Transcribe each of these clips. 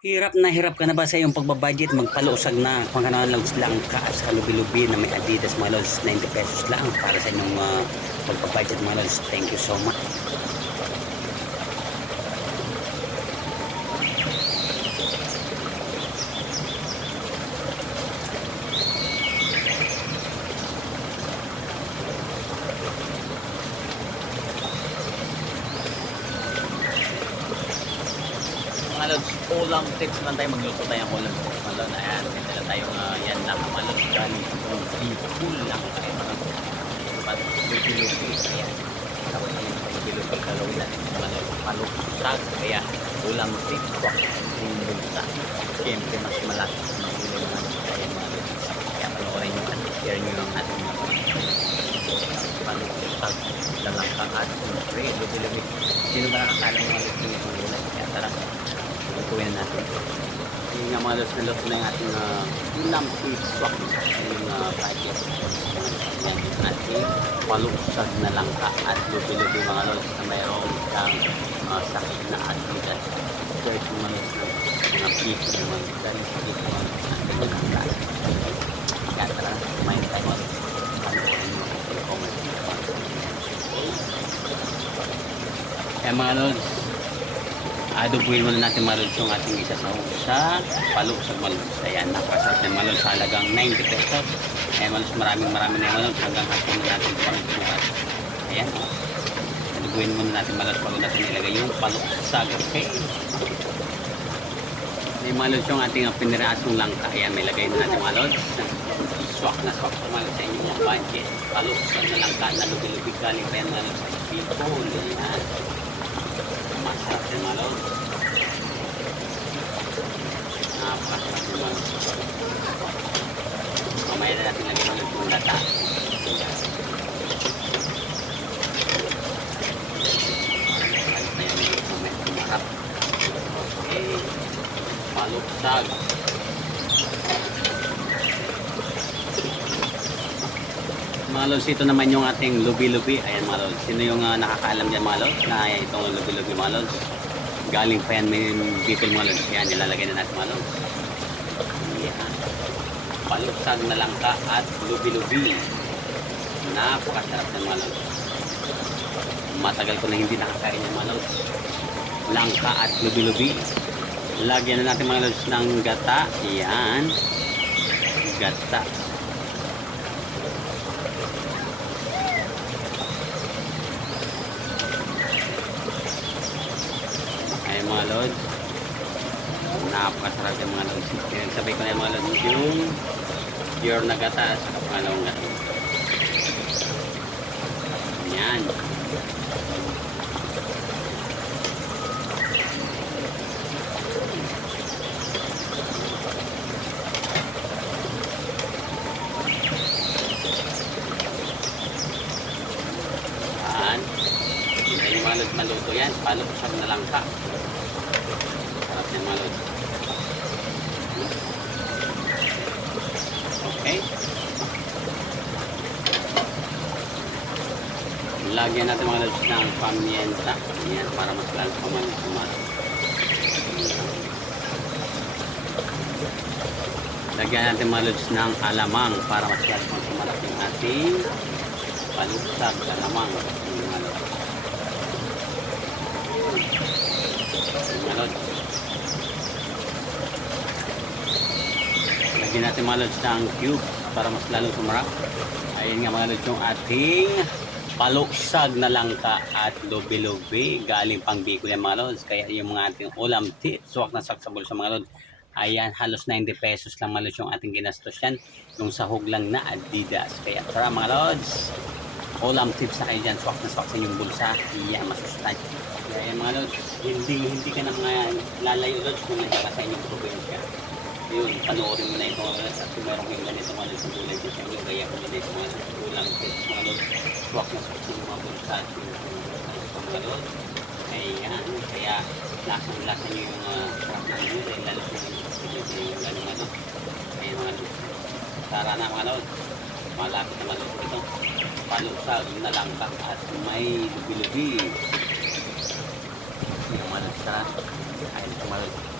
Hirap na hirap ka na ba sa iyong pagbabudget? Magpalusag na kung ano lang lang ka sa kalubi-lubi na may Adidas mga lods, 90 pesos lang para sa inyong uh, pagbabudget mga lods. Thank you so much. Mga lods, ulam tips lang tayo. Magluto tayo ng ulam tips mga lods. Ayan, may dala tayong uh, yan lang sa kung seafood lang tayo mga. Diba? Lupi-lupi. Ayan. Tapos yung lupi-lupi kalawin natin mga lods. Paluksak. Kaya ulam tips. Bulsa. Siyempre mas malaki sa mga ulam lods. Kaya mga lods. Kaya panoorin nyo at share nyo ang ating mga paluksak. Lalangka at siyempre lupi-lupi. Sino ba nakakala ng mga lods yung ulam? Kaya tara. Lutuin na natin. Yung nga mga lods na luto na yung ating uh, ulam fish swak. Yung uh, budget. Yan yung ating palusag na langka at lubi-lubi mga lods na mayroong isang uh, sakit na atigas. Ito mga lods na mga piso ng mga sa piso na ating langka. Kaya tara, kumain tayo mga lods. Kaya mga lods, adobuhin muna natin maluds yung ating isa sa sa palusag maluds. Ayan, napakasarap na maluds sa halagang 90 pesos. Ayan, maluds maraming maraming na maluds hanggang hapon na natin pangsukat. Ayan, o. Adobuhin muna natin maluds bago natin ilagay yung palusag. Okay? May maluds yung ating pinirasong langka. Ayan, may lagay na natin maluds. Swak na swak sa maluds sa inyong mga budget. Palusag na langka na lubi-lubi galing pa yan maluds sa. Ayan. Mamaya na natin lagyan ng yung lata. Balik na yan yung mamaya kumarap. Okay. Paluksag. Mga lods, ito naman yung ating lubi-lubi. Ayan mga lods. Sino yung uh, nakakaalam dyan mga lods na itong lubi-lubi mga lods? Galing pa yan may bipil mga lods. Yan, nilalagay na natin mga lods. Yan. Paluksag na langka at lubi-lubi. Napakasarap ng mga lods. Matagal ko na hindi nakakain yung mga lods. Langka at lubi-lubi. Lagyan na natin mga lods ng gata. Yan. Gata. Mga lods. Napakasarap yung mga lods. Sabay ko na yung mga lods. Yung pure na gata sa pangalawang gata. Yan. Maluto yan. Palusag na lang ka. Sarap ng mga lods. Okay. Lagyan natin mga lods ng pamienta. Yan, para mas lalo pa man. Lagyan natin mga lods ng alamang para mas lalo pa sumalak yung ating palusag alamang. Mga lods. mga lods. Lagyan natin mga lods ng cube para mas lalo sumarap. Ayun nga mga lods yung ating paluksag na langka at lobi-lobi galing pang Bicol yan mga lods. Kaya yung mga ating ulam tit, suwak na saksabol sa mga lods. Ayan, halos 90 pesos lang mga yung ating ginastos yan. Yung sahog lang na Adidas. Kaya tara mga lods, ulam tips na kayo dyan. Swak na swak sa inyong bulsa. Iyan, masustansya. Kaya mga lods, hindi, hindi ka na mga lalayo lods kung nandiyan ka sa inyong probinsya. Yun, panoorin mo na ito mga. At kung meron kayong ganito mga ang gulay dito sa inyo, gaya ko na ito mga lods, ulam tips mga lods. Swak na sa inyong mga bulsa. At yung mga. Ayan, kaya lasang lasa nyo yung uh, sarap ng gulay, lalo sa inyong probinsya yung lalo mga lods. Ayan mga lods. Tara na mga lods. Malapit na maluto ito. Palusag na langka at may lubi-lubi. Yung malas sarap. Ayun, kumalas.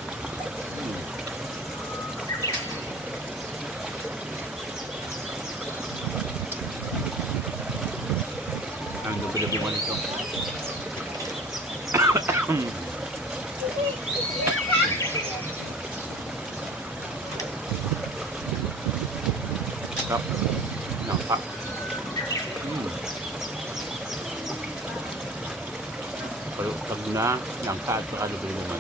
อยู่บนจมครับน้ำผักปลาดุกตำนะน้ำตาลปลาดุกเป็นยังไง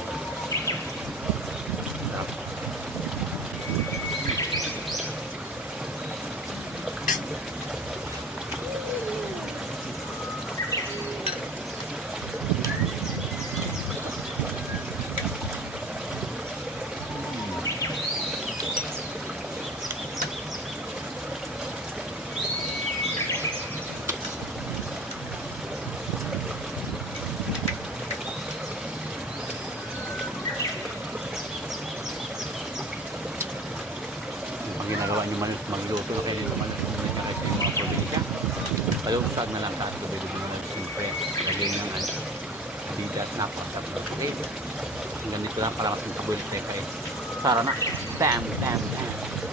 Ang ginagawa niyo man magluto kayo niyo man kung may nakita yung mga probinsya. Kayo usag na lang kato pwede mo na siyempre lagyan ng ano, bigas na pasap na pwede. Ang ganito lang para mas makabulit kayo kayo. Sara na. Bam, bam, bam.